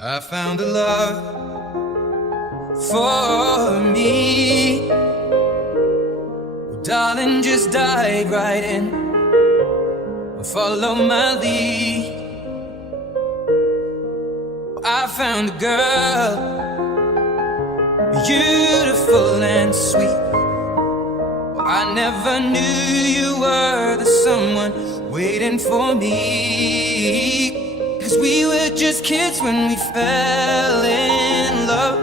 I found a love for me. Well, darling, just dive right in and follow my lead. I found a girl, beautiful and sweet. Well, I never knew you were the someone waiting for me. 'Cause we were just kids when we fell in love,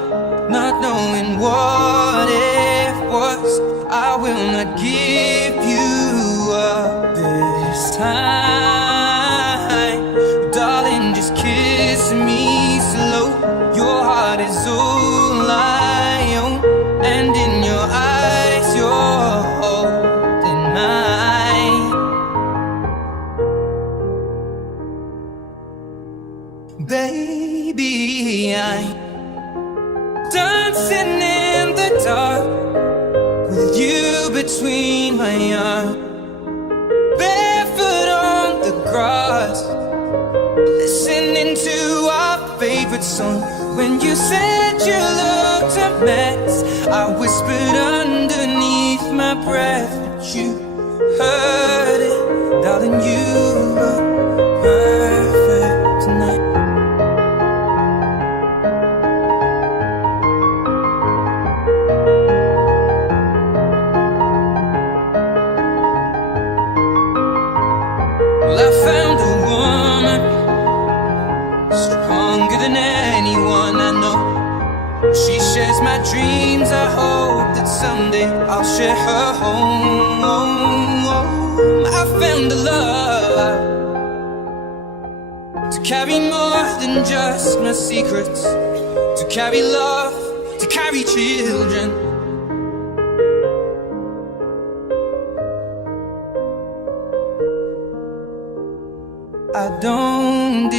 not knowing what it was. I will not give you up this time. Darling, just kiss me slow. Your heart is all I own, and in your eyes you're holding mine. Baby, I'm dancing in the dark with you between my arms, barefoot on the grass, listening to our favorite song. When you said you looked a mess, I whispered underneath my breath, but you heard it. Darling, you look perfect tonight. Well, I found a woman stronger than anyone I know. She shares my dreams. I hope that someday I'll share her home. I found a love to carry more than just my secrets, to carry love, to carry children. I don't